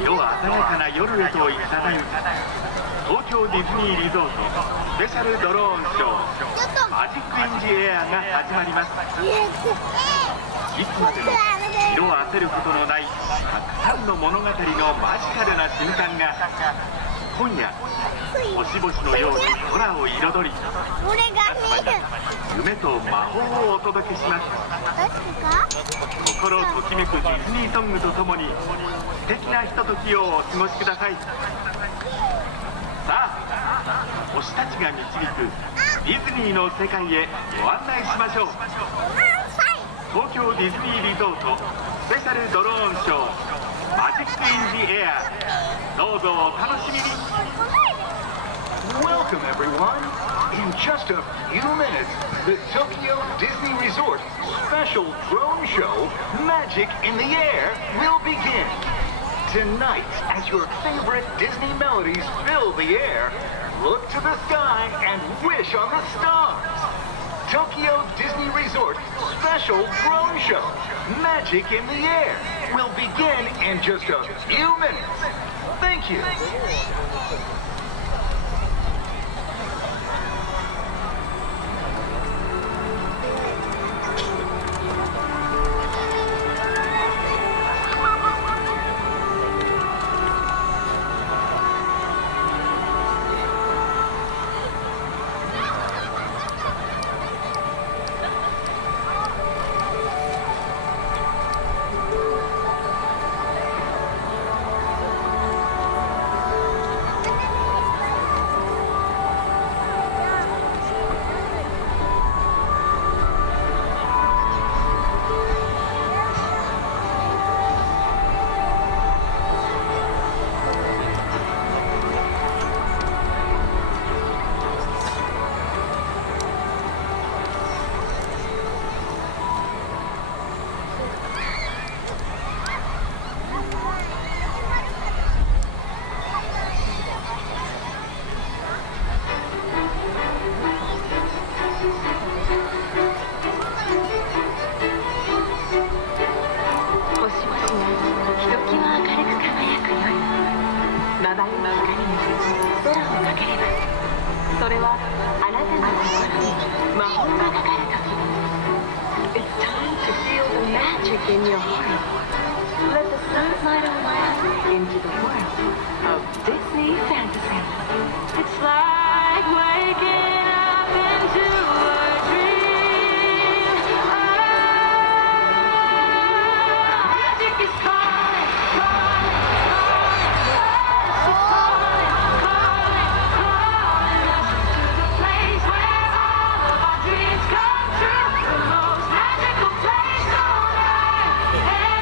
色鮮やかな夜へといただく東京ディズニーリゾートスペシャルドローンショーマジック・イン・ジ・エアが始まります。いつまでも色あせることのないたくさんの物語のマジカルな瞬間が今夜星々のように空を彩り夢と魔法をお届けします。心ときめくディズニーソングとともに素敵なひとときをお過ごしください。さあ星たちが導くディズニーの世界へご案内しましょう。東京ディズニーリゾートスペシャルドローンショーマジック・イン・ジ・エア、どうぞお楽しみに。 Welcome everyone! In just a few minutes, the Tokyo Disney Resort special drone show, Magic in the Air, will begin. Tonight, as your favorite Disney melodies fill the air, look to the sky and wish on the stars. Tokyo Disney Resort special drone show, Magic in the Air, will begin in just a few minutes. Thank you. In your heart, let the sunlight away into the world of Disney fantasy. It's like waking up into a dream. Oh, magic is calling, calling, calling. It's calling us to the place where all of our dreams come true. The most magical place on earth.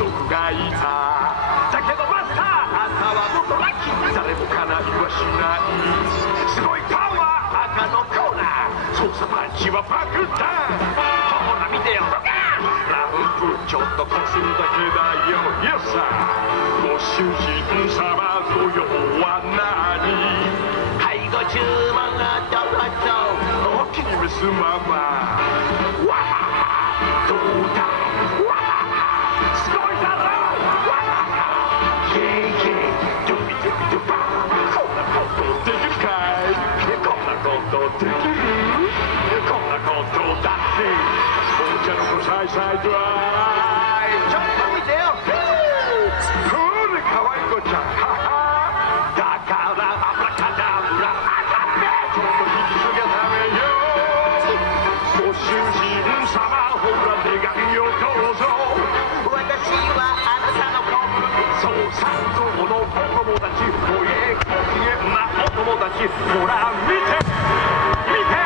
族がいた。だけどマスター、あんたはもっとラッキー。誰も叶いはしない。すごいパワー、赤のコーナー。操作パンチは爆弾。ほら見てよ、ランプちょっとこするだけだよ。イエスさん、ご主人様ご用は何？はいご注文がどうぞ。お気に召すまま。わはどうだ。わはすごいだろ。わはゲーゲードビドビドバー。こんなことできるかい？こんなことできる？こんなことだってお茶の子さいさいドライ。ちょっと見てよ。これかわいい子ちゃん。だからアブラカダブラアタック。ちょっと引き継がダメよ。ご主人様ほら願いをどうぞ。私はあなたの子。そう三蔵のお友達。おえご機嫌なお友達。ほら見て見て。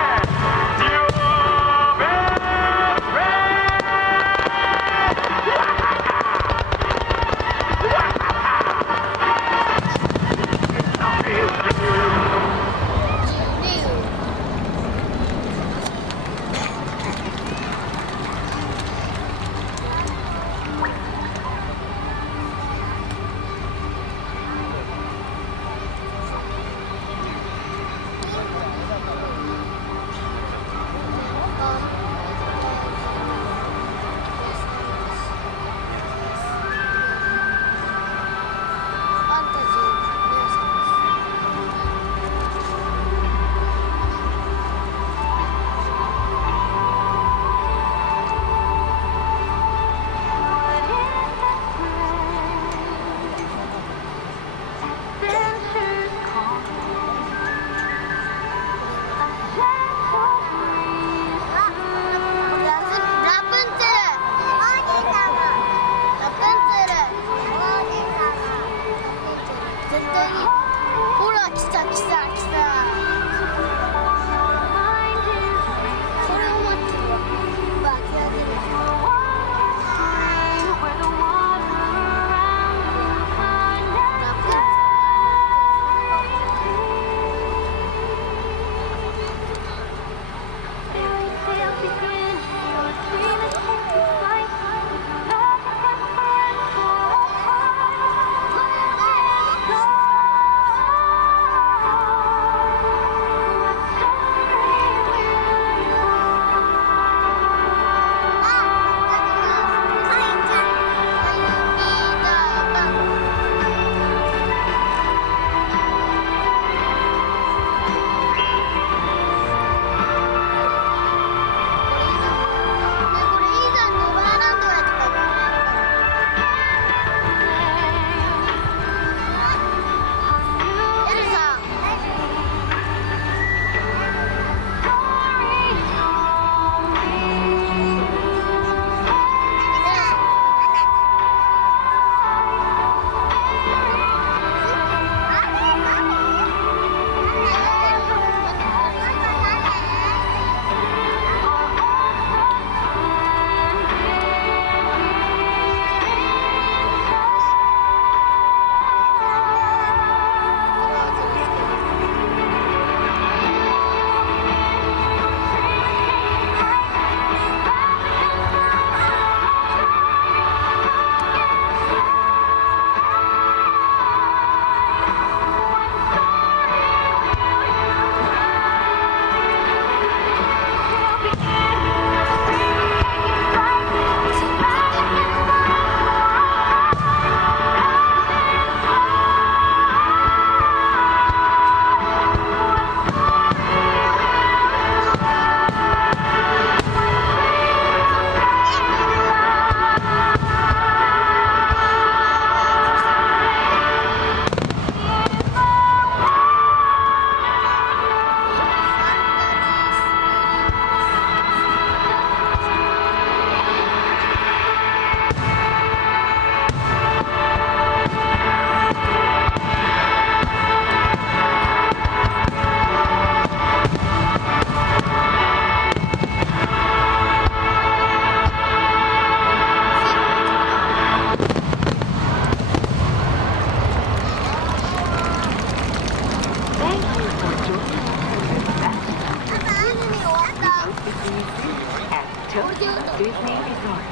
Disney Resort.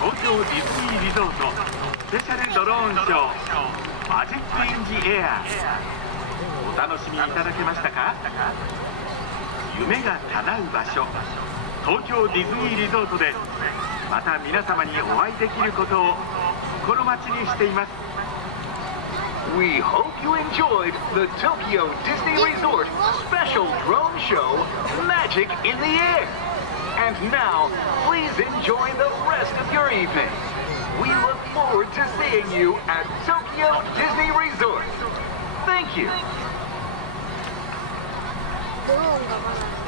東京ディズニーリゾートスペシャルドローンショーマジックインジエアお楽しみいただけましたか？夢が叶う場所東京ディズニーリゾートでまた皆様にお会いできることを心待ちにしています。 We hope you enjoyed the Tokyo Disney Resort special drone show, Magic in the Air. And now, please enjoy the rest of your evening. We look forward to seeing you at Tokyo Disney Resort. Thank you. 그건가 봐.